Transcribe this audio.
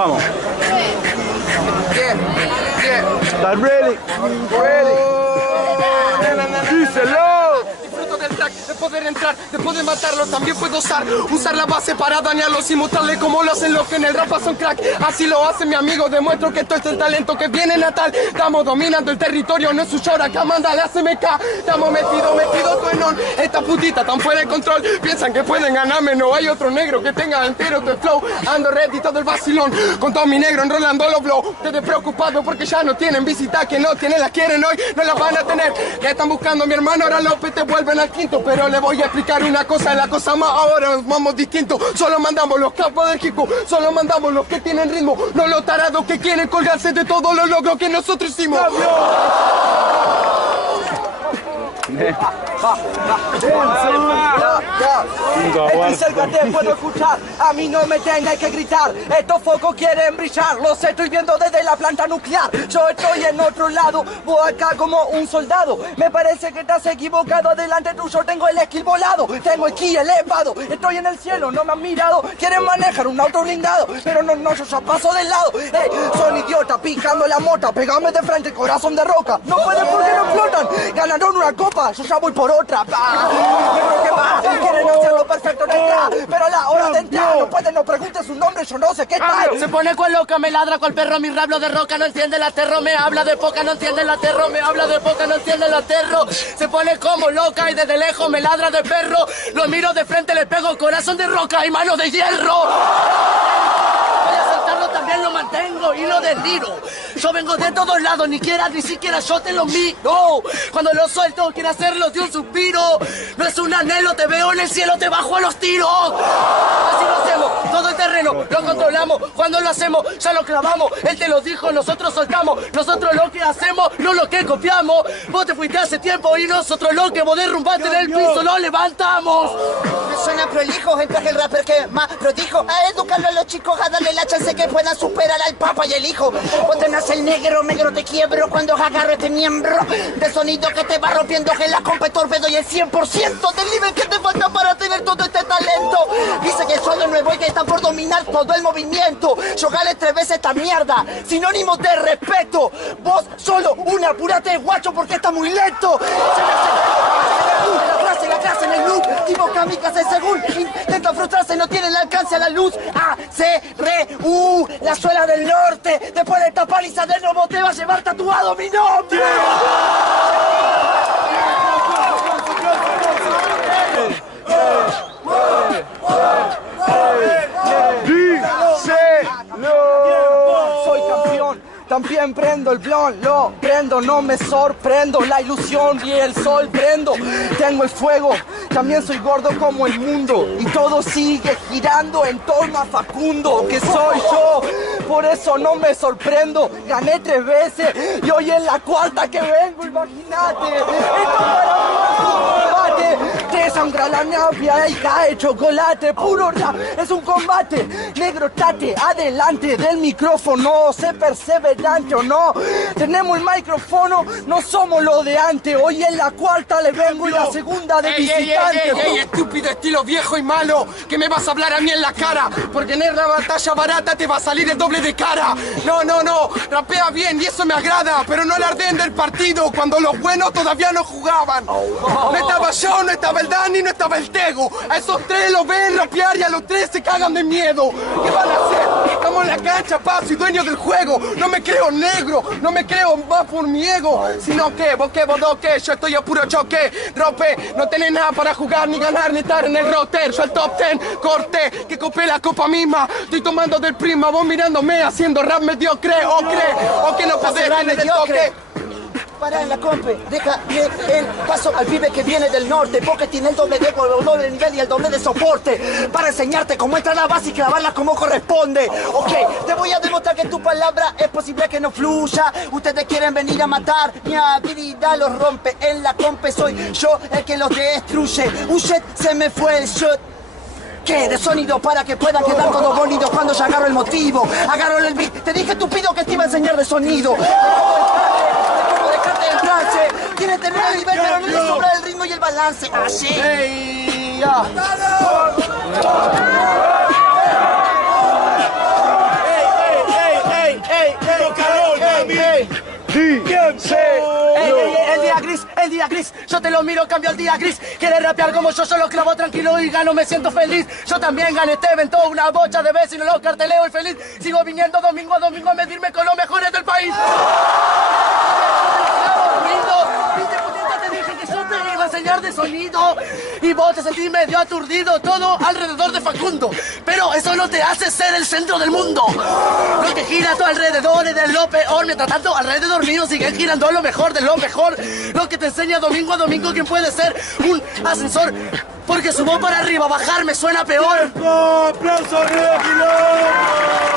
Vamos. ¿Estás ready? Díselo. Disfruto del track, de poder entrar, de poder matarlo. También puedo usar la base para dañarlos y mostrarle cómo lo hacen los que en el rap son crack. Así lo hace mi amigo, demuestro que esto es el talento que viene natal. Estamos dominando el territorio, no es su chora, que manda la CMK. Estamos metido tu enón. Esta putita tan fuera de control. Piensan que pueden ganarme, no hay otro negro que tenga entero tu flow. Ando ready todo el vacilón, con todo mi negro enrolando los blow. Ustedes preocupados porque ya no tienen visita, que no tienen, la quieren hoy, no la van a tener. Que están buscando mi hermano, ahora López te vuelven al quinto. Pero le voy a explicar una cosa, la cosa más ahora vamos distinto. Solo mandamos los capos del hip hop, solo mandamos los que tienen ritmo, no los tarados que quieren colgarse de todos los logros que nosotros hicimos. Estoy cerca, te puedo escuchar. A mí no me tengas que gritar. Estos focos quieren brillar. Los estoy viendo desde la planta nuclear. Yo estoy en otro lado, voy acá como un soldado. Me parece que estás equivocado. Delante tuyo tengo el esquí volado, tengo el ki elevado. Estoy en el cielo, no me han mirado. Quieren manejar un auto blindado, pero no, yo ya paso del lado. Son idiotas picando la mota. Pegame de frente, corazón de roca. No pueden porque no flotan. Ganaron una copa, yo ya voy por otra. Yo creo que va, quieren hacerlo perfecto en entrar, pero a la hora de entrar no pueden, no pregunten su nombre, yo no sé qué tal. Se pone cual loca, me ladra cual perro, mi rablo de roca, no entiende la terro, me habla de poca, no entiende la terro, me habla de poca, no entiende la terro. Se pone como loca y desde lejos me ladra de perro, lo miro de frente, le pego corazón de roca y mano de hierro. Voy a saltarlo, también lo mantengo y lo deliro. Yo vengo de todos lados, ni siquiera yo te lo miro. Cuando lo suelto, quiero hacerlo de un suspiro. No es un anhelo, te veo en el cielo, te bajo a los tiros. Así lo hacemos, todo el terreno, lo controlamos. Cuando lo hacemos, ya lo clavamos. Él te lo dijo, nosotros soltamos. Nosotros lo que hacemos, no lo que copiamos. Vos te fuiste hace tiempo y nosotros lo que vos derrumbaste en el piso lo levantamos. Me suena prolijo, el traje el rapper que más prodijo. A educarlo a los chicos, a darle la chance que puedan superar al papa y el hijo. Cuando nace el negro te quiebro cuando agarro este miembro de sonido que te va rompiendo, que la compa torpedo y el 100% del nivel que te falta para tener todo este talento. Dice que soy el nuevo y que están por dominar todo el movimiento. Yo gané 3 veces esta mierda, sinónimo de respeto. Vos solo una, apurate guacho porque está muy lento. La clase en el loop, tipo kamikaze según intenta frustrarse, no tienen el alcance a la luz. A-C-R-U, la suela del norte. Después de esta paliza de nuevo te va a llevar tatuado mi nombre. Soy campeón. También prendo el blon, lo prendo, no me sorprendo. La ilusión y el sol prendo. Tengo el fuego, también soy gordo como el mundo. Y todo sigue girando en torno a Facundo, que soy yo. Por eso no me sorprendo. Gané 3 veces y hoy es la 4ª que vengo, imagínate. Esto para mí es un debate. Te sangra la navia y cae chocolate. Puro rap, es un combate. Negro tate, adelante del micrófono. Se perseverante o no. Tenemos el micrófono, no somos lo de antes. Hoy es la 4ª, le vengo y la 2ª de visitante. Ey, estúpido estilo viejo y malo, que me vas a hablar a mí en la cara, porque en la batalla barata te va a salir el doble de cara. No, rapea bien y eso me agrada, pero no alarden del partido cuando los buenos todavía no jugaban. No estaba yo, no estaba el Dani, no estaba el Tego. A esos 3 los ven rapear y a los 3 se cagan de miedo. ¿Qué van a hacer? Estamos en la cancha, paso y dueño del juego. No me creo negro, no me creo más por mi ego, sino que vos dos que yo estoy a puro choque, drope, no tenés nada para jugar, ni ganar, ni estar en el roster, yo el top 10, corte, que copé la copa misma, estoy tomando del prima, vos mirándome, haciendo rap mediocre, o que no podés tener el toque. Para en la compe, deja el paso al pibe que viene del norte, porque tiene el doble de ego, el doble de nivel y el doble de soporte, para enseñarte cómo entrar a la base y clavarla como corresponde. Ok, te voy a demostrar que tu palabra es posible que no fluya. Ustedes quieren venir a matar, mi habilidad los rompe. En la compe soy yo el que los destruye. Un shit, se me fue el shot. ¿Qué? De sonido para que puedan quedar todos bonitos cuando ya agarro el motivo. Agarro el beat, te dije estúpido que te iba a enseñar de sonido. Quiere tener el nivel, pero no le sobra el ritmo y el balance. Así. Hey, día gris. Yo te lo miro, cambio el día gris. Quieres rapear como yo lo clavo tranquilo y gano, me siento feliz. Yo también gané este evento una bocha de veces y no lo carteleo y feliz. Sigo viniendo domingo a domingo a medirme con los mejores del país. Te dije que yo te iba a enseñar de sonido y vos te sentís medio aturdido, todo alrededor de Facundo. Pero eso no te hace ser el centro del mundo. Lo que gira a tu alrededor es de lo peor, mientras tanto alrededor mío sigue girando lo mejor de lo mejor. Lo que te enseña domingo a domingo quién puede ser un ascensor, porque subo para arriba, bajar me suena peor. ¡Aplausos, Río Quilombo!